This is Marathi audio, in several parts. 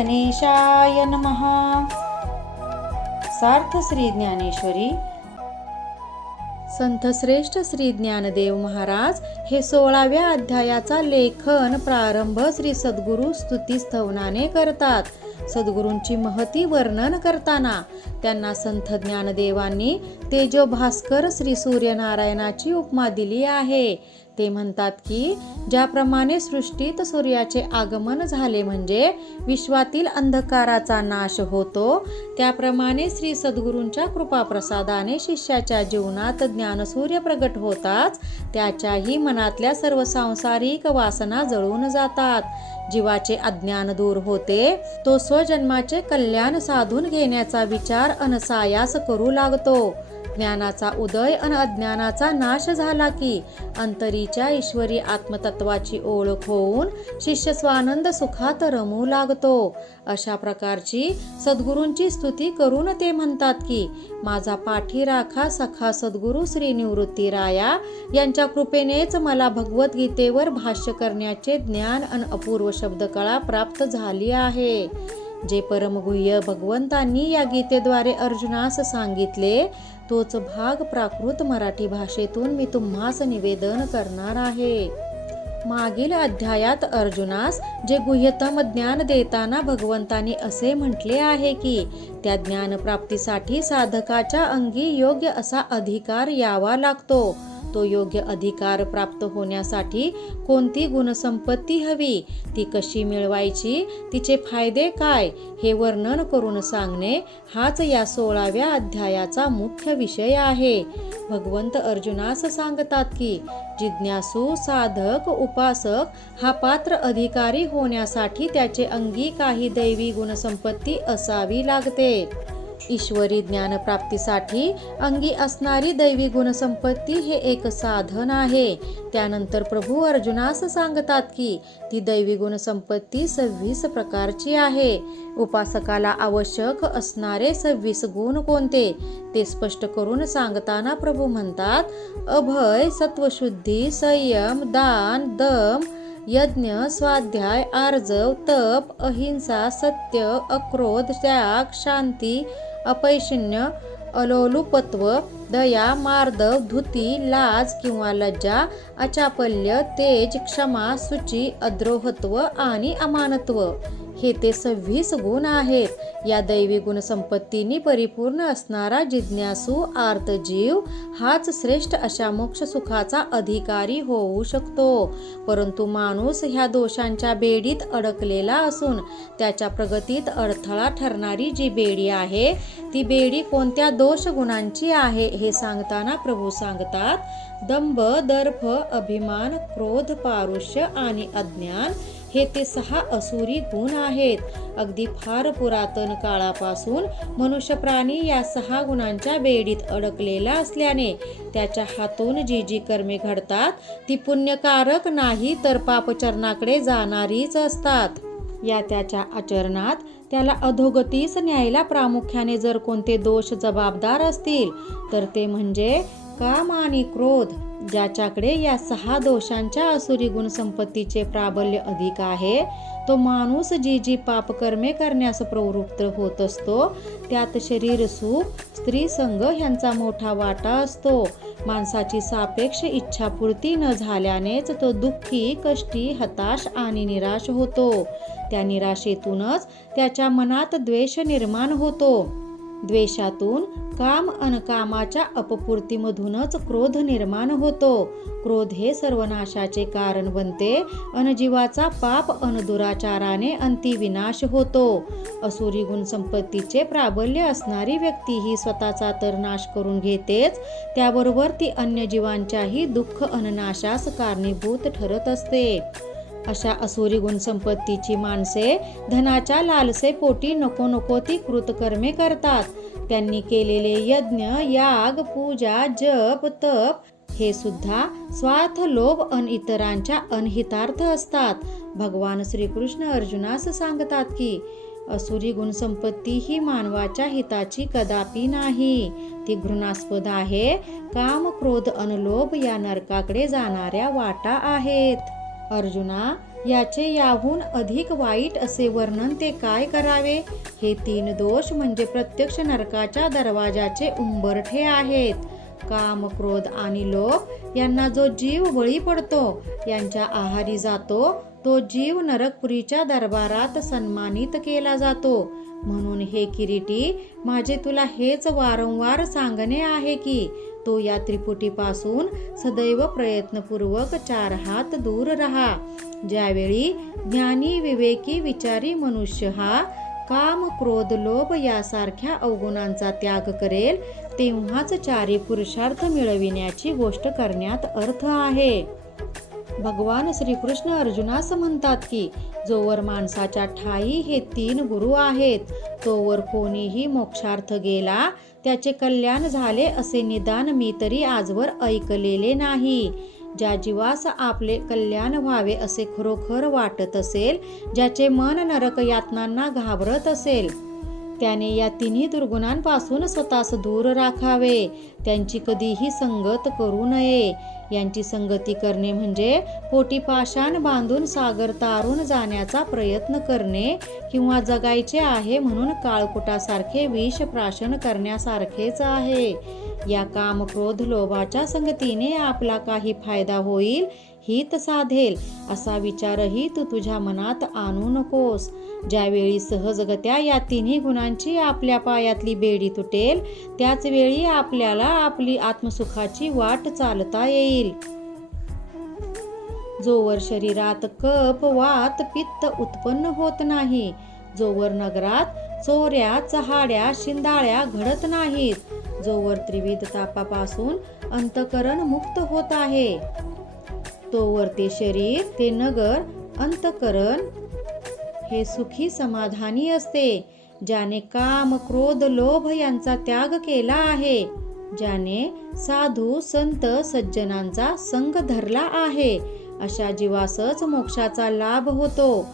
गणेशाय नमः. सार्थ श्री ज्ञानेश्वरी. संत श्रेष्ठ श्री ज्ञानदेव महाराज हे 16व्या अध्यायाचा लेखन प्रारंभ श्री सद्गुरु स्तुती स्तवनाने करतात. सद्गुरूंची महती वर्णन करताना त्यांना संत ज्ञानदेवांनी तेजो भास्कर श्री सूर्यनारायणाची उपमा दिली आहे. ते म्हणतात की ज्याप्रमाणे सृष्टीत सूर्याचे आगमन झाले म्हणजे विश्वातील अंधकाराचा नाश होतो, त्याप्रमाणे श्री सद्गुरूंच्या कृपाप्रसादाने शिष्याच्या जीवनात ज्ञानसूर्य प्रगट होताच त्याच्याही मनातल्या सर्व सांसारिक वासना जळून जातात. जीवाचे अज्ञान दूर होते. तो स्वजन्माचे कल्याण साधून घेण्याचा विचार अनसायास करू लागतो. ज्ञानाचा उदय अन अज्ञानाचा नाश झाला की अंतरीच्या ईश्वरी आत्मतत्वाची ओळख होऊन शिष्य स्वानंद सुखात रमू लागतो. अशा प्रकारची सद्गुरूंची स्तुती करून ते म्हणतात की माझा पाठीराखा सखा सद्गुरू श्री निवृत्तीराया यांच्या कृपेनेच मला भगवद्गीतेवर भाष्य करण्याचे ज्ञान अन अपूर्व शब्दकळा प्राप्त झाली आहे. जे परमगुह्य भगवंतांनी या गीतेद्वारे अर्जुनास सांगितले तोच भाग प्राकृत मराठी भाषेतून मी तुम्हास निवेदन करणार आहे. मागील अध्यायात अर्जुनास जे गुह्यतम ज्ञान देताना भगवंतांनी असे म्हटले आहे की त्या ज्ञानप्राप्तीसाठी साधकाच्या अंगी योग्य असा अधिकार यावा लागतो. तो योग्य अधिकार प्राप्त होण्यासाठी कोणती गुणसंपत्ती हवी, ती कशी मिळवायची, तिचे फायदे काय हे वर्णन करून सांगणे हाच या 16व्या अध्यायाचा मुख्य विषय आहे. भगवंत अर्जुनास सांगतात की जिज्ञासू साधक उपासक हा पात्र अधिकारी होण्यासाठी त्याचे अंगी काही दैवी गुणसंपत्ती असावी लागते. ईश्वरी ज्ञानप्राप्तीसाठी अंगी असणारी दैवी गुणसंपत्ती हे एक साधन आहे. त्यानंतर प्रभू अर्जुनास सांगतात की ती दैवी गुणसंपत्ती 26 प्रकारची आहे. उपासकाला आवश्यक असणारे 26 गुण कोणते ते स्पष्ट करून सांगताना प्रभू म्हणतात अभय, सत्वशुद्धी, संयम, दान, दम, यज्ञ, स्वाध्याय, आर्जव, तप, अहिंसा, सत्य, अक्रोध, त्याग, शांती, अपैशन्य, अलोलुपत्व, दया, मार्दव, धुती, लाज किंवा लज्जा, अचापल्य, तेज, क्षमा, शुची, अद्रोहत्व आणि अमानत्व हे ते 26 गुण आहेत. या दैवी गुणसंपत्तींनी परिपूर्ण असणारा जिज्ञासू आर्तजीव हाच श्रेष्ठ अशा मोक्ष सुखाचा अधिकारी होऊ शकतो. परंतु माणूस ह्या दोषांच्या बेडीत अडकलेला असून त्याच्या प्रगतीत अडथळा ठरणारी जी बेडी आहे ती बेडी कोणत्या दोष गुणांची आहे हे सांगताना प्रभू सांगतात दंभ, दर्प, अभिमान, क्रोध, पारुष्य आणि अज्ञान हे ते 6 असुरी गुण आहेत. अगदी फार पुरातन काळापासून मनुष्य प्राणी या 6 गुणांच्या बेडीत अडकलेला असल्याने त्याच्या हातून जी जी कर्मे घडतात ती पुण्यकारक नाही तर पापचरणाकडे जाणारीच असतात. या त्याच्या आचरणात त्याला अधोगतीस न्यायला प्रामुख्याने जर कोणते दोष जबाबदार असतील तर ते म्हणजे काम आणि क्रोध. ज्याच्याकडे या 6 दोषांच्या असुरी गुणसंपत्तीचे प्राबल्य अधिक आहे तो माणूस जी जी पापकर्मे करण्यास प्रवृत्त होत असतो त्यात शरीर सुख, स्त्री संग ह्यांचा मोठा वाटा असतो. माणसाची सापेक्ष इच्छापूर्ती न झाल्यानेच तो दुःखी, कष्टी, हताश आणि निराश होतो. त्या निराशेतूनच त्याच्या मनात द्वेष निर्माण होतो. द्वेषातून काम अन कामाच्या अपपूर्तीमधूनच क्रोध निर्माण होतो. क्रोध हे सर्वनाशाचे कारण बनते अन जीवाचा पाप अन दुराचाराने अंती विनाश होतो. असुरी गुणसंपत्तीचे प्राबल्य असणारी व्यक्ती ही स्वतःचा तर नाश करून घेतेच, त्याबरोबर ती अन्य जीवांच्याही दुःख अन नाशास कारणीभूत ठरत असते. अशा असुरी गुणसंपत्तीची माणसे धनाच्या लालसेपोटी नको नको ती कृतकर्मे करतात. त्यांनी केलेले यज्ञ, याग, पूजा, जप, तप हे सुद्धा स्वार्थ, लोभ अन इतरांच्या अनहितार्थ असतात. भगवान श्रीकृष्ण अर्जुनास सांगतात की असुरी गुणसंपत्ती ही मानवाच्या हिताची कदापि नाही, ती घृणास्पद आहे. काम, क्रोध अन लोभ या नरकाकडे जाणाऱ्या वाटा आहेत. अर्जुना, याचे याहून अधिक वाईट असे वर्णन ते काय करावे. हे 3 दोष म्हणजे प्रत्यक्ष नरकाच्या दरवाजाचे उंबरठे आहेत. काम, क्रोध आणि लोभ यांना जो जीव बळी पडतो, यांच्या आहारी जातो, तो जीव नरकपुरीच्या दरबारात सन्मानित केला जातो. म्हणून हे किरीटी, माझे तुला हेच वारंवार सांगणे आहे की तो या त्रिपुटीपासून सदैव प्रयत्नपूर्वक 4 हात दूर राहा. ज्यावेळी ज्ञानी, विवेकी, विचारी मनुष्य हा काम, क्रोध, लोभ यासारख्या अवगुणांचा त्याग करेल, तेव्हाच 4 पुरुषार्थ मिळविण्याची गोष्ट करण्यात अर्थ आहे. भगवान श्रीकृष्ण अर्जुनास म्हणतात की जोवर माणसाच्या ठाई हे 3 गुरु आहेत, तोवर कोणीही मोक्षार्थ गेला त्याचे कल्याण झाले असे निदान मी तरी आजवर ऐकलेले नाही. ज्या जीवास आपले कल्याण व्हावे असे खरोखर वाटत असेल, ज्याचे मन नरक यातनांना घाबरत असेल, त्याने या 3 दुर्गुणांपासून स्वतःस दूर राखावे. त्यांची कधीही संगत करू नये. यांची संगती करणे म्हणजे पोटी पाषाण बांधून सागर तारून जाण्याचा प्रयत्न करणे किंवा जगायचे आहे म्हणून काळकुटासारखे विष प्राशन करण्यासारखेच आहे. या काम, क्रोध, लोभाच्या संगतीने आपला काही फायदा होईल, हित साधेल असा विचारही तू तुझ्या मनात आणू नकोस. ज्यावेळी सहजगत्या या 3 गुणांची आपल्या पायातली बेडी तुटेल, त्याच वेळी आपल्याला आपली आत्मसुखाची वाट चालता येईल. जोवर शरीरात कफ, वात, पित्त उत्पन्न होत नाही, जोवर नगरात चोऱ्या, चहाड्या, शिंदाळ्या घडत नाहीत, जोवर त्रिविध तापापासून अंतःकरण मुक्त होत आहे, तोवर ते शरीर, ते नगर, अंतःकरण हे सुखी समाधानी असते. ज्याने काम, क्रोध, लोभ यांचा त्याग केला आहे, ज्याने साधू, संत, सज्जनांचा संग धरला आहे, अशा जीवासच मोक्षाचा लाभ होतो.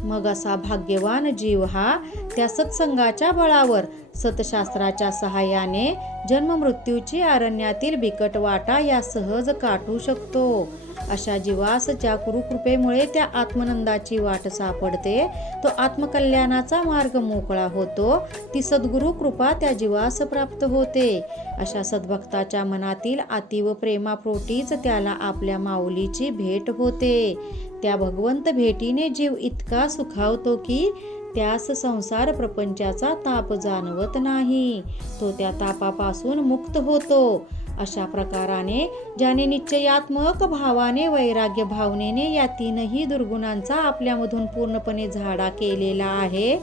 मग असा भाग्यवान जीव हा त्या सत्संगाच्या बळावर सतशास्त्राच्या सहाय्याने जन्ममृत्यूची अरण्यातील बिकट वाटा या सहज काटू शकतो. अशा जीवास ज्या गुरुकृपेमुळे त्या आत्मनंदाची वाट सापडते, तो आत्मकल्याणाचा मार्ग मोकळा होतो, ती सद्गुरु कृपा त्या जीवास प्राप्त होते. अशा सद्भक्ताच्या मनातील अतीव प्रेमापोटीच त्याला आपल्या माऊलीची भेट होते. त्या भगवंत भेटीने जीव इतका सुखावतो की त्यास संसार प्रपंचाचा ताप जाणवत नाही. तो त्या तापापासून मुक्त होतो. अशा प्रकाराने ज्याने निश्चयात्मक भावाने, वैराग्य भावनेने या 3ही दुर्गुणांचा आपल्यामधून पूर्णपणे झाडा केलेला आहे,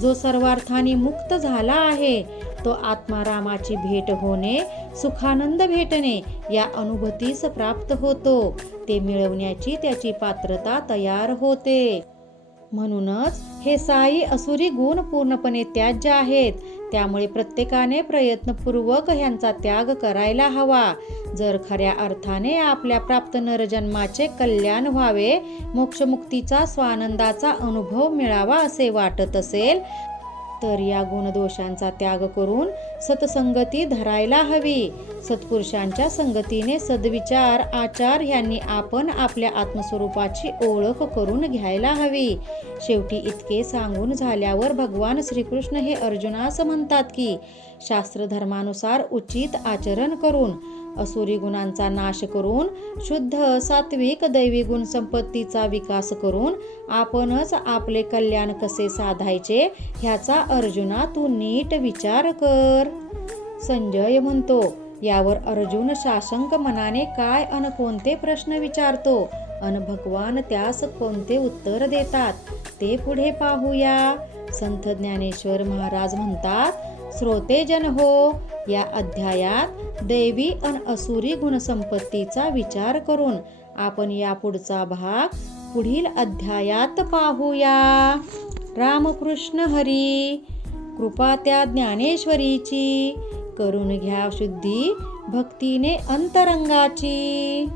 जो सर्वार्थाने मुक्त झाला आहे, तो आत्मारामाची भेट होणे, सुखानंद भेटणे या अनुभूतीस प्राप्त होतो. ते मिळवण्याची त्याची पात्रता तयार होते. म्हणूनच हे 6 असुरी गुण पूर्णपणे त्याज्य आहेत. त्यामुळे प्रत्येकाने प्रयत्नपूर्वक ह्यांचा त्याग करायला हवा. जर खऱ्या अर्थाने आपल्या प्राप्त नरजन्माचे कल्याण व्हावे, मोक्षमुक्तीचा स्वानंदाचा अनुभव मिळावा असे वाटत असेल, तर या गुणदोषांचा त्याग करून सत्संगती धरायला हवी. सत्पुरुषांच्या संगतीने सद्विचार, आचार ह्यांनी आपण आपल्या आत्मस्वरूपाची ओळख करून घ्यायला हवी. शेवटी इतके सांगून झाल्यावर भगवान श्रीकृष्ण हे अर्जुनास म्हणतात की शास्त्रधर्मानुसार उचित आचरण करून, असुरी गुणांचा नाश करून, शुद्ध सात्विक दैवी गुण संपत्तीचा विकास करून आपणच आपले कल्याण कसे साधायचे ह्याचा अर्जुना तू नीट विचार कर. संजय म्हणतो. यावर अर्जुन साशंक मनाने काय अन कोणते प्रश्न विचारतो अन भगवान त्यास कोणते उत्तर देतात ते पुढे पाहूया. संत ज्ञानेश्वर महाराज म्हणतात, श्रोतेजन हो, या अध्यायात दैवी अन असुरी गुणसंपत्तीचा विचार करून आपण या पुढचा भाग पुढील अध्यायात पाहूया. रामकृष्ण हरी. कृपा त्या ज्ञानेश्वरीची, करून घ्या शुद्धी भक्तीने अंतरंगाची.